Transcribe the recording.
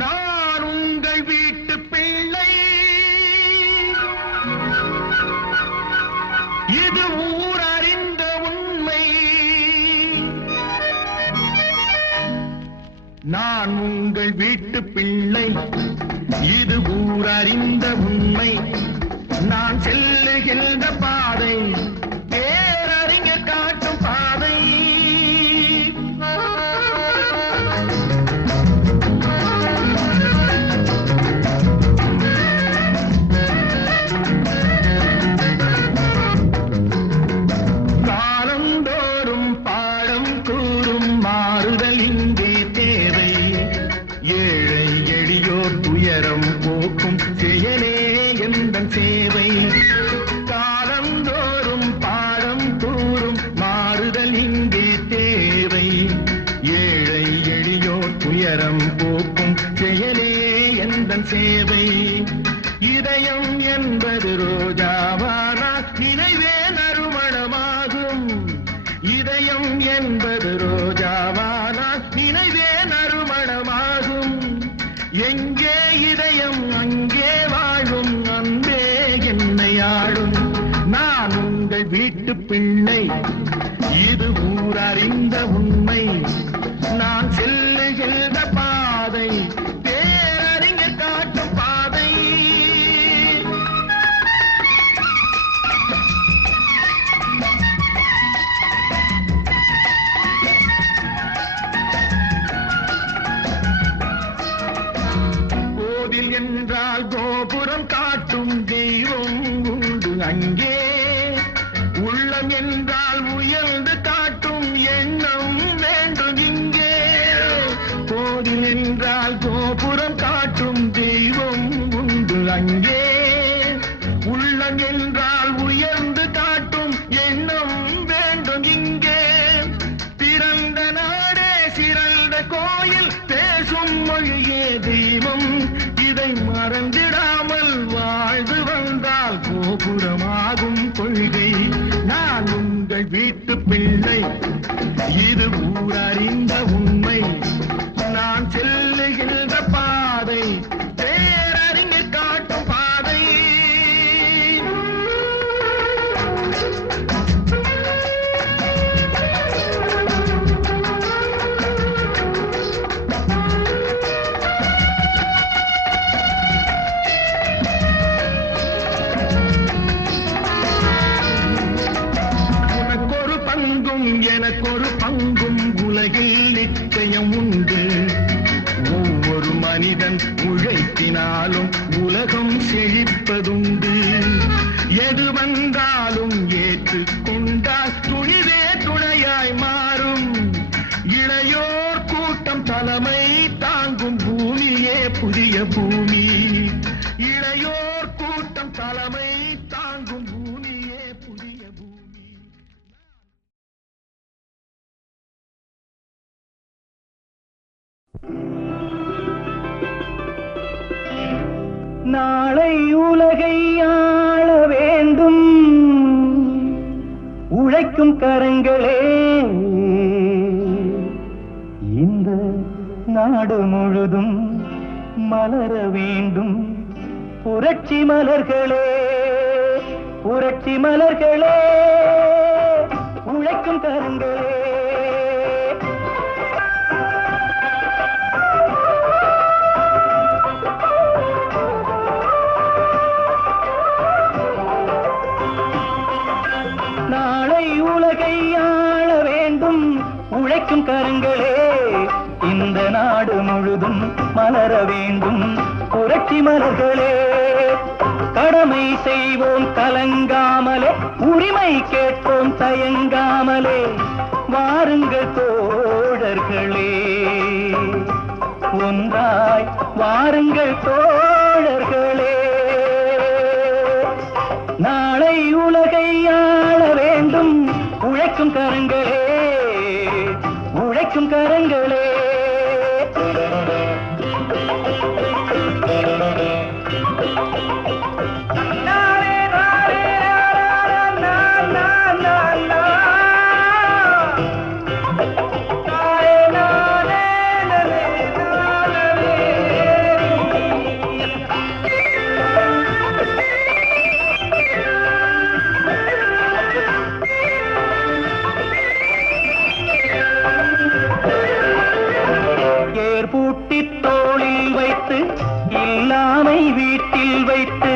நான் உங்கள் வீட்டு பிள்ளை, இது ஊர் அறிந்த உண்மை. நான் உங்கள் வீட்டு பிள்ளை, இது ஊர் அறிந்த உண்மை. நான் செல்லுகின்ற பாதை பேரறிஞர் காட்டும் பாதை. காலந்தோறும் பாடம் கூறும் மாறுதல் இங்கே தேவை. ஏழை எளியோர் துயரம் போக்கும் செயலே எந்தன் சேவை. காலந்தோறும் பாடம் கூறும் மாறுதல் இங்கே தேவை. ஏழை எளியோர் துயரம் போக்கும் செயலே எந்தன் சேவை. இதயம் என்பது ரோஜாவானா நினைவே நறுமணமாகும். இதயம் என்பது ரோஜாவானா நினைவே நறுமணமாகும். எங்கே இதயம் அங்கே வாழும் அன்பே என்னை ஆளும். நான் உங்கள் வீட்டு பிள்ளை, இது ஊர் அறிந்த உண்மை. நான் செல்லுகின்ற பாதை பேரறிஞர் காட்டும் பாதை. கோவில் என்றால் கோபுரம் காட்டும் தெய்வம் உண்டு அங்கே. உள்ளம் என்றால் உயர்ந்து காட்டும் எண்ணம் வேண்டும் இங்கே. கோவில் என்றால் கோபுரம் காட்டும் தெய்வம் உண்டு அங்கே. உள்ளம் என்றால் உயர்ந்து காட்டும் எண்ணம் வேண்டும் இங்கே. பிறந்த நாடே சிறந்த கோயில், பேசும் மொழியே தெய்வம். இதை மறந்திடாமல் வாழ்ந்து வந்தால் கோபுரமாகும் கொள்கை. நான் உங்கள் வீட்டு பிள்ளை, இது ஊர் அறிந்த உண்மை. நான் செல்லுகின்ற பாதை பேரறிஞர் காட்டும் பாதை. உனக்கொரு பங்கும் எனக்கொரு பங்கும் உலகில் நிச்சயம் உண்டு. ஒவ்வொரு மனிதன் உழைத்தினாலும் உலகம் செழிப்பதுண்டு. எது வந்தாலும் ஏற்றுக்கொண்டால் துணிவே துணையாய் மாறும். இளையோர் கூட்டம் தலைமை தாங்கும் பூமியே புதிய பூமி. இளையோர் கூட்டம் தலைமை தாங்கும் பூமியே புதிய பூமி. நாளை உலகை ஆள வேண்டும் உழைக்கும் கரங்களே. இந்த நாடு முழுதும் மலர வேண்டும் புரட்சி மலர்களே. புரட்சி மலர்களே, உழைக்கும் கரங்களே. நாளை உலகை ஆள வேண்டும் உழைக்கும் கரங்களே. இந்த நாடு முழுதும் மலர வேண்டும் புரட்சி மலர்களே. கடமை செய்வோம் கலங்காமலே, உரிமை கேட்போம் தயங்காமலே. வாருங்கள் தோழர்களே, ஒன்றாய் வாருங்கள் தோழர்களே. நாளை உலகை ஆள வேண்டும் உழைக்கும் கரங்களே. உழைக்கும் கரங்களே. தூக்கி தோளில் வைத்து இல்லாமை வீட்டில் வைத்து